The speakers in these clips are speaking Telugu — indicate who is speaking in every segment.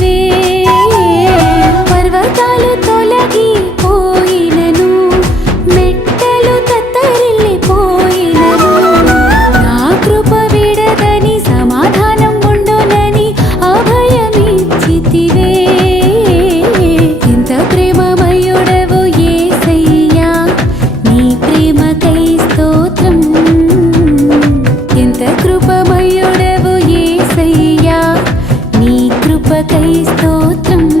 Speaker 1: baby. కృపకై స్తోత్రం.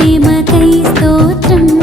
Speaker 1: ప్రేమకై స్తోత్రం.